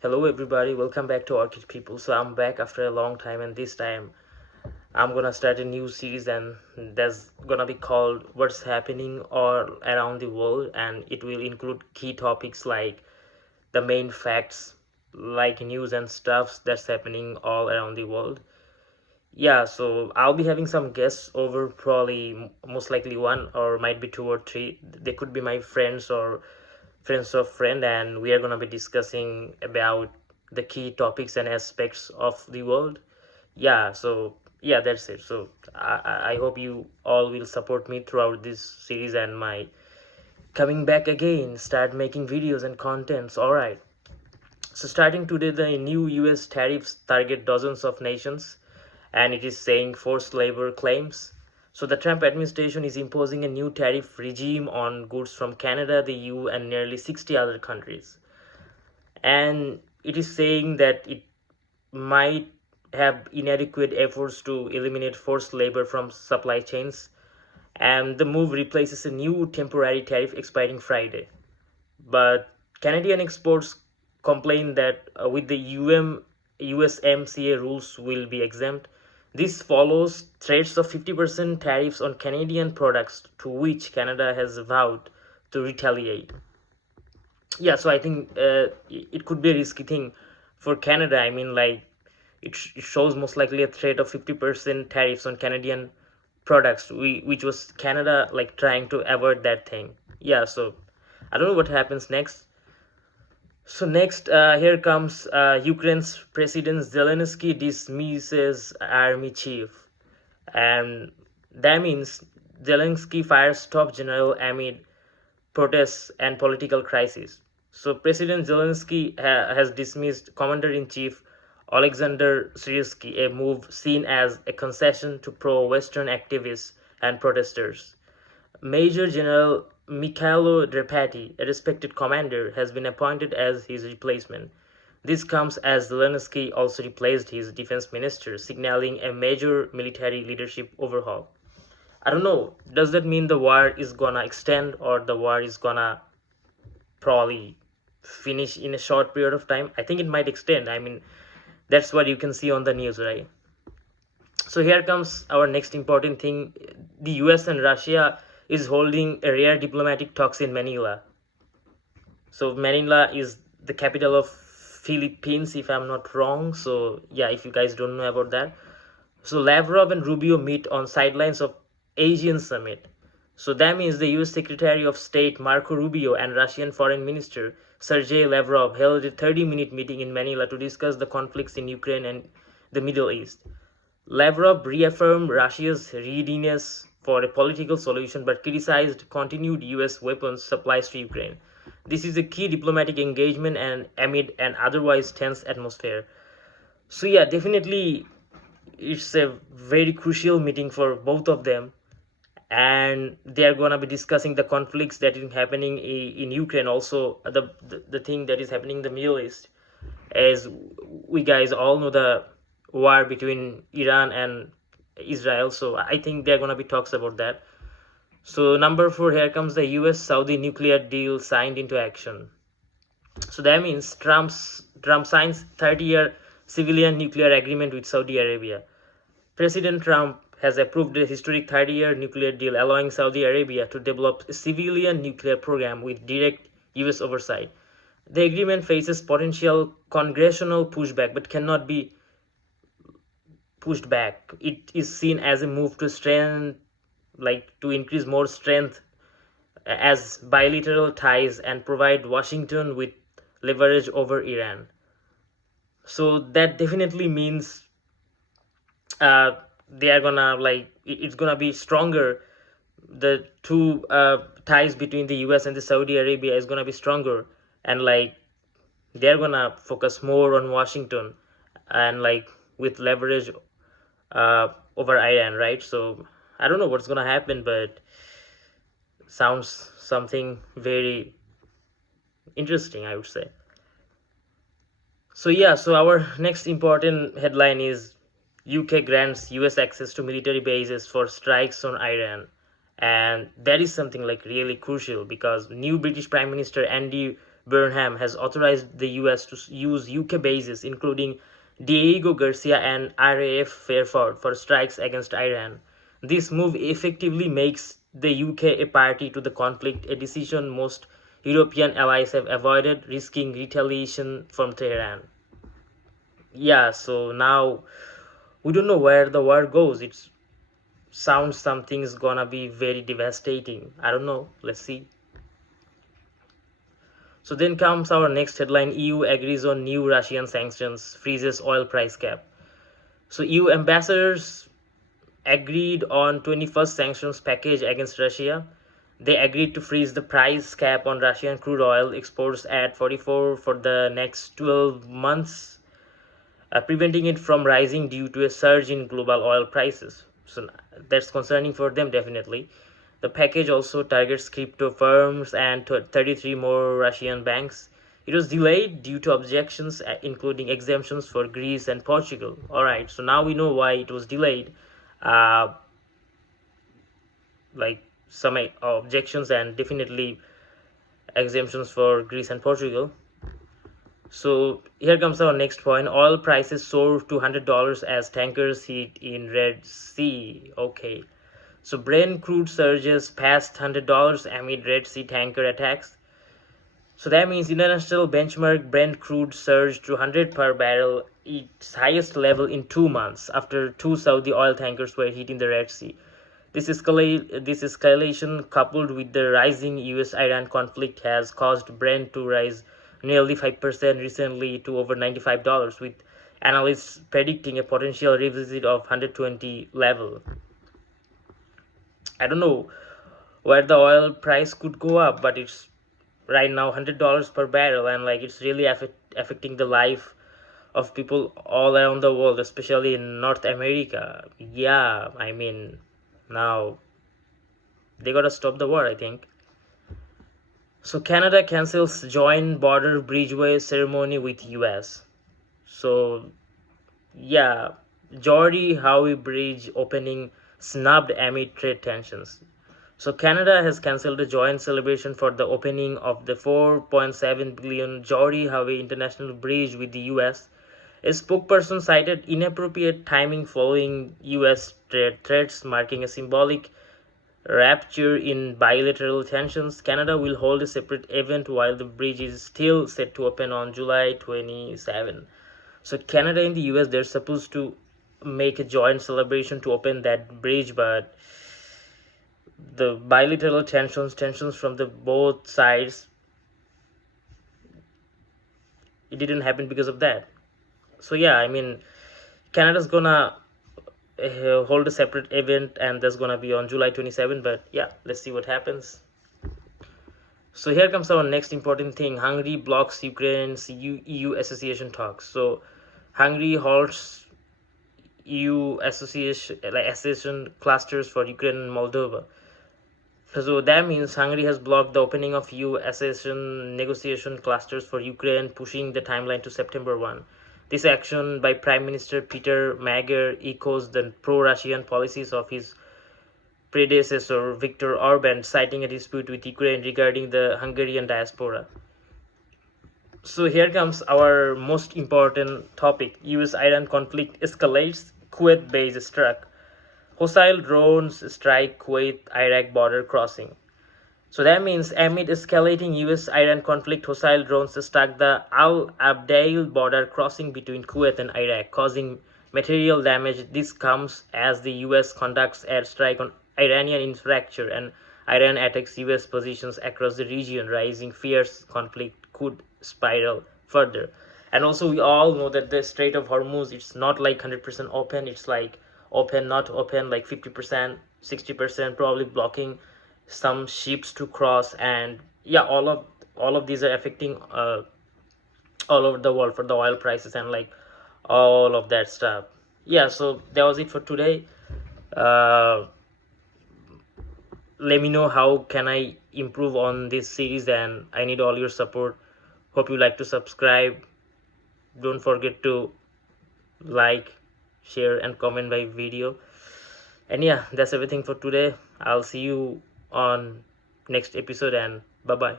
Hello everybody, welcome back to Orchid People. So I'm back after a long time, and this time I'm gonna start a new series, and that's gonna be called What's Happening All Around the World, and it will include key topics like the main facts, like news and stuffs that's happening all around the world. Yeah, so I'll be having some guests over, probably most likely one or might be two or three. They could be my friends or friends of friend, and we are going to be discussing about the key topics and aspects of the world. Yeah, so yeah, that's it. So I hope you all will support me throughout this series and my coming back again, start making videos and contents. All right. So starting today, the new US tariffs target dozens of nations, and it is saying forced labor claims. So the Trump administration is imposing a new tariff regime on goods from Canada, the EU, and nearly 60 other countries. And it is saying that it might have inadequate efforts to eliminate forced labor from supply chains, and the move replaces a new temporary tariff expiring Friday. But Canadian exports complain that with the USMCA rules will be exempt. This follows threats of 50% tariffs on Canadian products, to which Canada has vowed to retaliate. Yeah, so I think it could be a risky thing for Canada. I mean, like, it shows most likely a threat of 50% tariffs on Canadian products, which was Canada like trying to avoid that thing. Yeah, so I don't know what happens next. So next, here comes Ukraine's President Zelensky dismisses army chief, and that means Zelensky fires top general amid protests and political crisis. So President Zelensky has dismissed Commander-in-Chief Alexander Syrsky, a move seen as a concession to pro-Western activists and protesters. Major General Mikhailo Drepati, a respected commander, has been appointed as his replacement. This comes as Zelensky also replaced his defense minister, signaling a major military leadership overhaul. I don't know, does that mean the war is gonna extend, or the war is gonna probably finish in a short period of time? I think it might extend. I mean, that's what you can see on the news, right? So here comes our next important thing. The US and Russia is holding a rare diplomatic talks in Manila. So Manila is the capital of Philippines, if I'm not wrong. So yeah, if you guys don't know about that. So Lavrov and Rubio meet on sidelines of Asian summit. So that means the US Secretary of State Marco Rubio and Russian Foreign Minister Sergei Lavrov held a 30-minute meeting in Manila to discuss the conflicts in Ukraine and the Middle East. Lavrov reaffirmed Russia's readiness for a political solution but criticized continued US weapons supplies to Ukraine. This is a key diplomatic engagement and amid an otherwise tense atmosphere. So yeah, definitely it's a very crucial meeting for both of them, and they are going to be discussing the conflicts that is happening in Ukraine, also the thing that is happening in the Middle East. As we guys all know, the war between Iran and Israel, so I think there are going to be talks about that. So number 4, here comes the US Saudi nuclear deal signed into action. So that means Trump signs 30-year civilian nuclear agreement with Saudi Arabia. President Trump has approved a historic 30-year nuclear deal allowing Saudi Arabia to develop a civilian nuclear program with direct US oversight. The agreement faces potential congressional pushback but cannot be pushed back. It is seen as a move to strengthen, like to increase more strength as bilateral ties and provide Washington with leverage over Iran. So that definitely means uh, they are gonna like it's gonna be stronger. The two ties between the US and the Saudi Arabia is gonna be stronger, and like they're gonna focus more on Washington and like with leverage over Iran, right? So I don't know what's gonna happen, but sounds something very interesting, I would say. So yeah, so our next important headline is UK grants US access to military bases for strikes on Iran. And that is something like really crucial because new British Prime Minister Andy Burnham has authorized the US to use UK bases, including Diego Garcia and RAF Fairford, for strikes against Iran. This move effectively makes the UK a party to the conflict, a decision most European allies have avoided, risking retaliation from Tehran. Yeah, so now we don't know where the war goes. It sounds something's gonna be very devastating. I don't know. Let's see. So then comes our next headline: EU agrees on new Russian sanctions, freezes oil price cap. So EU ambassadors agreed on 21st sanctions package against Russia. They agreed to freeze the price cap on Russian crude oil exports at 44 for the next 12 months, preventing it from rising due to a surge in global oil prices. So that's concerning for them, definitely. The package also targets crypto firms and 33 more Russian banks. It was delayed due to objections, including exemptions for Greece and Portugal. Alright, so now we know why it was delayed. Like some objections and definitely exemptions for Greece and Portugal. So here comes our next point: oil prices soar to $100 as tankers hit in Red Sea. Okay, so Brent crude surges past $100 amid Red Sea tanker attacks. So that means international benchmark Brent crude surged to 100 per barrel, its highest level in 2 months, after 2 Saudi oil tankers were hit in the Red Sea. This escalation, coupled with the rising US-Iran conflict, has caused Brent to rise nearly 5% recently to over $95, with analysts predicting a potential revisit of 120 level. I don't know where the oil price could go up, but it's right now $100 per barrel, and like it's really affecting the life of people all around the world, especially in North America. Yeah, I mean, now they gotta stop the war, I think. So Canada cancels joint border bridgeway ceremony with US. So yeah, Geordie Howe Bridge opening snubbed amid trade tensions. So Canada has cancelled a joint celebration for the opening of the $4.7 billion Geordie Howe International Bridge with the US. A spokesperson cited inappropriate timing following US trade threats, marking a symbolic rupture in bilateral tensions. Canada will hold a separate event while the bridge is still set to open on July 27. So Canada and the US, they're supposed to make a joint celebration to open that bridge, but the bilateral tensions from the both sides, it didn't happen because of that. So yeah, I mean, Canada's gonna hold a separate event, and that's gonna be on July 27. But yeah, let's see what happens. So here comes our next important thing: Hungary blocks Ukraine's EU association talks. So Hungary halts EU association clusters for Ukraine and Moldova. So that means Hungary has blocked the opening of EU accession negotiation clusters for Ukraine, pushing the timeline to September 1. This action by Prime Minister Peter Magyar echoes the pro-Russian policies of his predecessor Viktor Orban, citing a dispute with Ukraine regarding the Hungarian diaspora. So here comes our most important topic: US-Iran conflict escalates, Kuwait base struck. Hostile drones strike Kuwait-Iraq border crossing. So that means amid escalating US-Iran conflict, hostile drones struck the Al Abdail border crossing between Kuwait and Iraq, causing material damage. This comes as the US conducts airstrike on Iranian infrastructure and Iran attacks US positions across the region, raising fears conflict could spiral further. And also we all know that the Strait of Hormuz, it's not like 100% open, it's like open, not open, like 50%, 60%, probably blocking some ships to cross. And yeah, all of these are affecting all over the world for the oil prices and like all of that stuff. Yeah, so that was it for today. Let me know how can I improve on this series, and I need all your support. Hope you like to subscribe. Don't forget to like, share and comment my video. And yeah, that's everything for today. I'll see you on next episode, and bye bye.